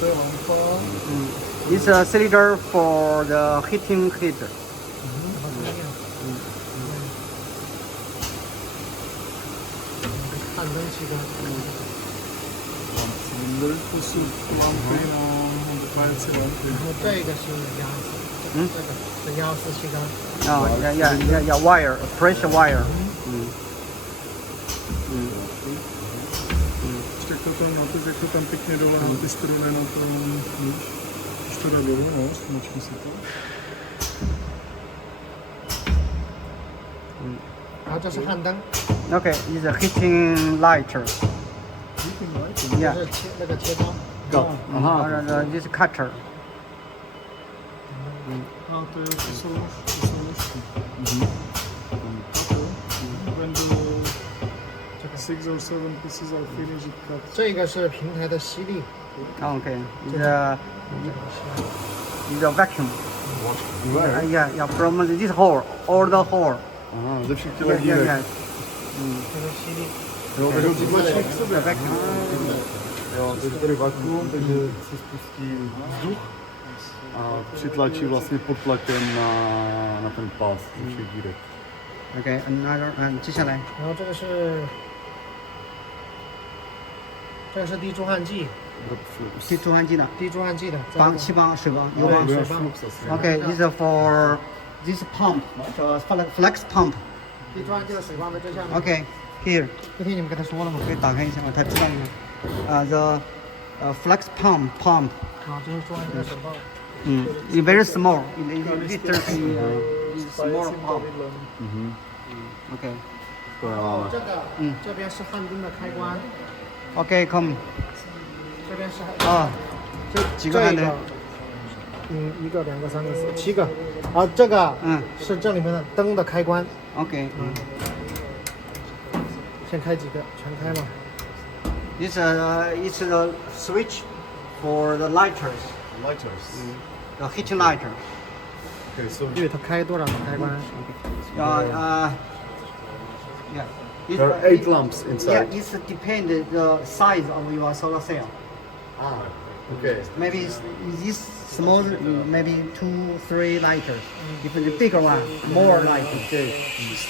To je lampa. It's a cylinder for the heating heater. Cylinder, to jsou lampy na odpájecí lampy. 这个是压死，这个是压死气缸。 Oh, yeah, wire, pressure wire. Ještě jak to tam nápis, jak to tam pěkně dole na ty struny na tom, když to jde dolů, no, ztlačím si to. 然后这是焊灯， Okay, it's a heating lighter. 这 Yeah. 是那个切刀。 This cutter. A to jsou nožky. When the 6 or 7 pieces are finished, it cuts. 这个是平台的吸力， Okay, it's a vacuum. Yeah, from this hole, all the hole. Aha, ze všech těch Yeah, dívek. 这是吸力。 Jo, takže tlačí k The sobě. vacuum. Jo, takže tady vakuum, takže se spustí vzduch a přitlačí vlastně pod tlakem na ten pás ze všech dírek. Okay, another, 接下来然后这个是滴珠焊剂，滴珠焊剂的，滴珠焊剂的。帮气帮水帮油帮。对 Okay, this is for this pump, flex pump. 滴珠焊剂的水泵在这下面。 Okay, here. 那天你们跟他说了吗？可以打开一下吗？他知道吗？The flex pump. 啊，这是装一个水泵。 It's very small. Little small pump. Okay. 然后这个，这边是焊灯的开关， Okay, come. 这边是这几个焊灯？一个、两个、三个、四、7个。啊，这个是这里面的灯的开关。 Okay. 先开几个，全开嘛。 It's a switch for the lighters, Lighters. the heating lighter. Okay, so 对，它开多少个开关？ Yeah. there are 8 lamps Yeah, inside. it's depend the size of your solar cell. Ah, okay. Maybe it's this small, maybe 2, 3 lighters. If the bigger one, more lighters. Okay.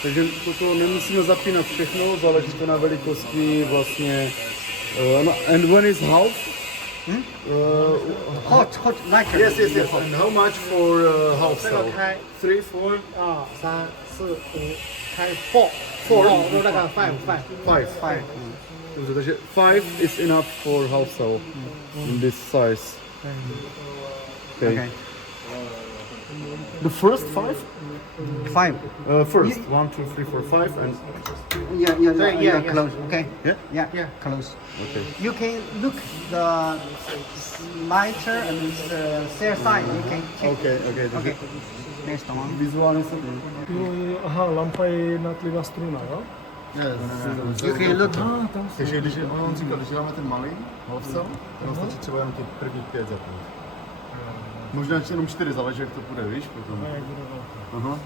Takže toto nemusíme zapínat všechno, záleží to na velikosti vlastně. And when is half? Hot lighters. Yes. And how much for half 这个 cell? 开 3, 4, 2、3、4、5，开 four。哦，那个 five。 5. Fine. Dobře, takže 5 is enough for half cell in this size. Okay. Okay. The first 5? 5. First, 1, 2, 3, 4, 5, and Yeah, close. Okay. Yeah? Yeah, close. okay. You can look the lighter and the cell side. You can check. Okay. Okay. Next one. Vizuálně jsem. Aha, lampa je jednotlivá struna, jo? You can look. Takže když on říkal, když máme ten malý half cell, tak stačí třeba jenom těch prvních 5 zapnout. Možná jenom 4, záleží jak to bude, víš, potom. A jak bude velká. Aha.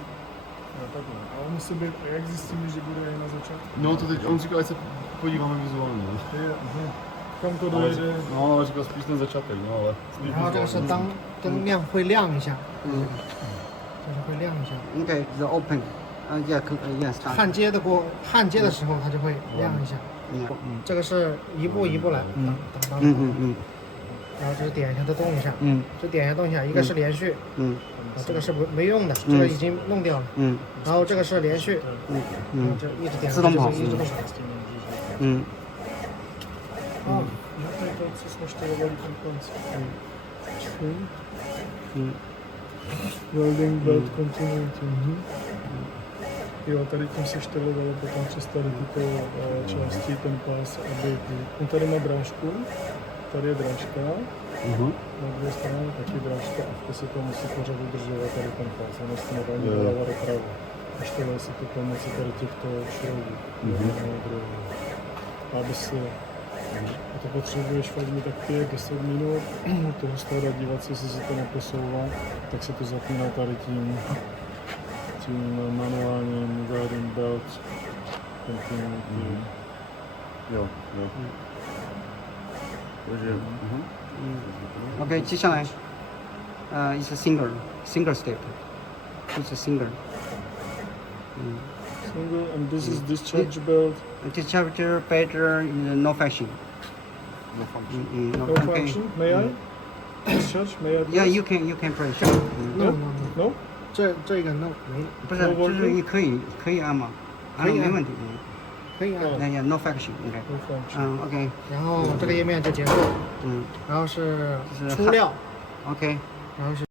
Jo, takhle. A on musí být, a jak zjistíme, že bude na začátku? No to teď, on říkal, ať se podíváme vizuálně. Kam to dojde? No, ale říkal spíš ten začátek, no ale. 然后这个是灯亮会亮一下，就是会亮一下。 Okay, the open. Yeah, yes. 焊接的时候它就会亮一下。这个是一步一步来，当。然后这是点一下，再动一下。这点一下动一下，一个是连续。这个是没用的，这个已经弄掉了。然后这个是连续。这一直点。自动跑。一直动。No to je to, co jsme štělovali ten konc. Welding belt continuity. Jo, tady tím se štelovalo potom přes tady tyto části, ten pás, aby... On tady má drážku, tady je drážka, na dvě strany taky drážka a v se to musí pořád udržovat tady ten pás, ono se nedá ani doprava doprava. A šteluje se to pomocí tady těchto šroubů. Aby se... A to potřebuješ fakt mít tak 5-10 minut, toho stále dívat se, jestli se to neposouvá, tak se to zapíná tady tím manuálním welding belt. Jo. Takže, OK， 接下来，is a single step， it's a single。 Single, and this is discharge belt. Discharger better no function. no function. No No function. May I? Discharge. May I? Yeah, press? you can press. No no no， No. 这个 no 没不是，就是你可以按嘛，按可以按没问题。可以按。那也 no function OK。 No function. OK。然后这个页面就结束了。然后是就是出料。 OK。然后是。